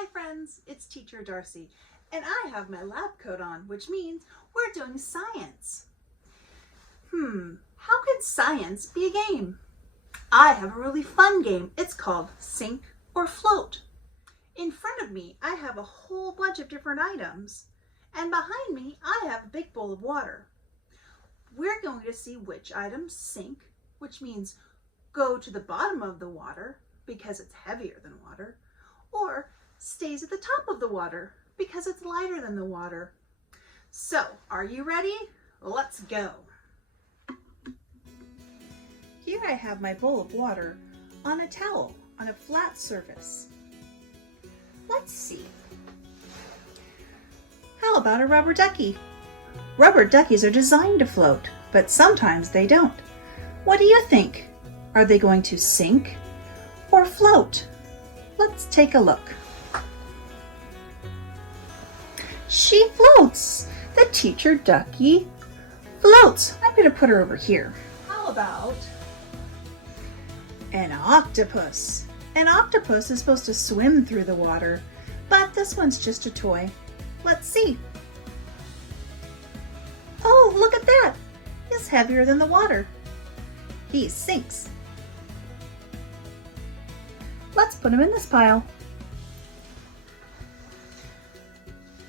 Hi friends, it's Teacher Darcy, and I have my lab coat on, which means we're doing science. How could science be a game? I have a really fun game. It's called Sink or Float. In front of me, I have a whole bunch of different items, and behind me, I have a big bowl of water. We're going to see which items sink, which means go to the bottom of the water because it's heavier than water, or stays at the top of the water because it's lighter than the water. So, are you ready? Let's go. Here I have my bowl of water on a towel on a flat surface. Let's see. How about a rubber ducky? Rubber duckies are designed to float, but sometimes they don't. What do you think? Are they going to sink or float? Let's take a look. She floats. The teacher ducky floats. I'm going to put her over here. How about an octopus? An octopus is supposed to swim through the water, but this one's just a toy. Let's see. Oh, look at that. He's heavier than the water. He sinks. Let's put him in this pile.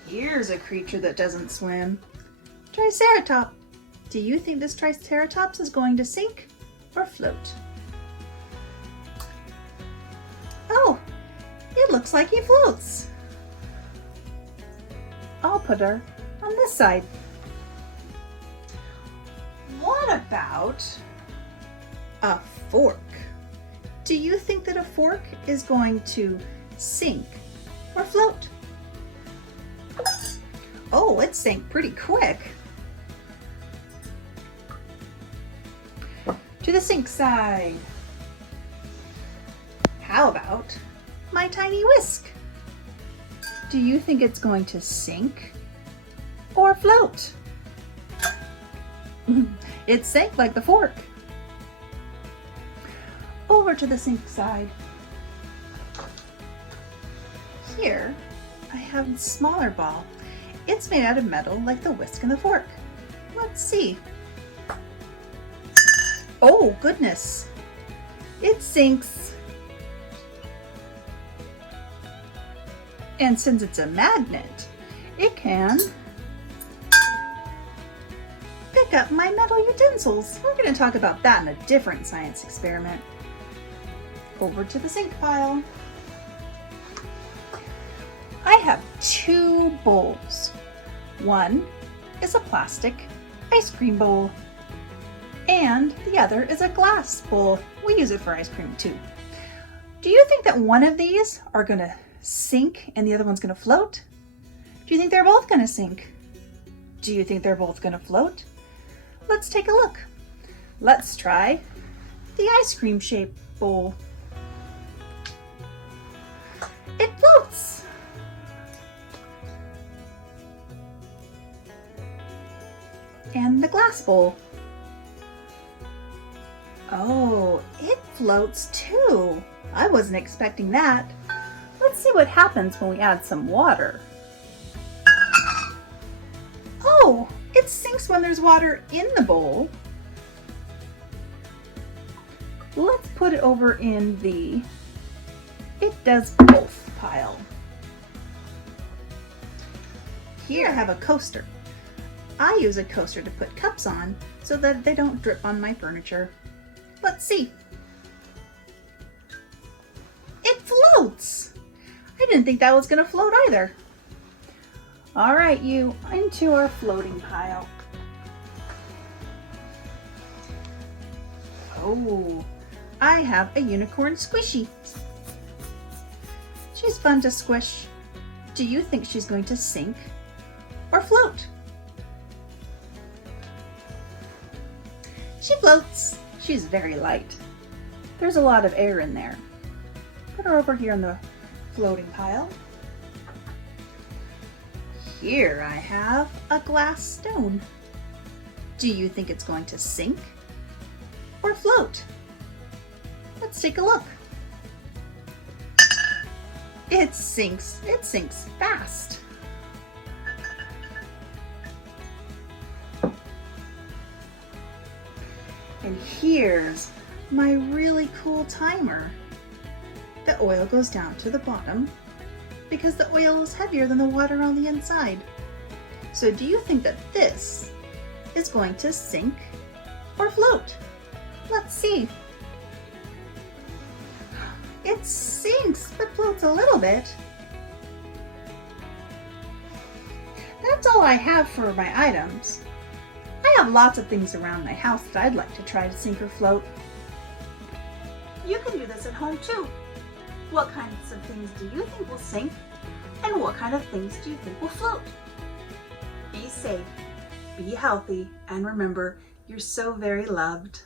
Here's a creature that doesn't swim. Triceratops. Do you think this Triceratops is going to sink or float? Oh, it looks like he floats. I'll put her on this side. What about a fork? Do you think that a fork is going to sink or float? Oh, it sank pretty quick. To the sink side. How about my tiny whisk? Do you think it's going to sink or float? It sank like the fork. Over to the sink side. Here, I have a smaller ball. It's made out of metal like the whisk and the fork. Let's see. Oh, goodness. It sinks. And since it's a magnet, it can pick up my metal utensils. We're going to talk about that in a different science experiment. Over to the sink pile. I have two bowls. One is a plastic ice cream bowl, and the other is a glass bowl. We use it for ice cream too. Do you think that one of these are going to sink and the other one's going to float? Do you think they're both going to sink? Do you think they're both going to float? Let's take a look. Let's try the ice cream shaped bowl. It floats. And the glass bowl. Oh, it floats too. I wasn't expecting that. Let's see what happens when we add some water. Oh, it sinks when there's water in the bowl. Let's put it over in the it does both pile. Here I have a coaster. I use a coaster to put cups on so that they don't drip on my furniture. Let's see. It floats. I didn't think that was going to float either. All right, you, into our floating pile. Oh, I have a unicorn squishy. She's fun to squish. Do you think she's going to sink or float? She floats. She's very light. There's a lot of air in there. Put her over here on the floating pile. Here I have a glass stone. Do you think it's going to sink or float? Let's take a look. It sinks fast. And here's my really cool timer. The oil goes down to the bottom because the oil is heavier than the water on the inside. So do you think that this is going to sink or float? Let's see. It sinks, but floats a little bit. That's all I have for my items. I have lots of things around my house that I'd like to try to sink or float. You can do this at home too. What kinds of things do you think will sink? And what kind of things do you think will float? Be safe, be healthy, and remember, you're so very loved.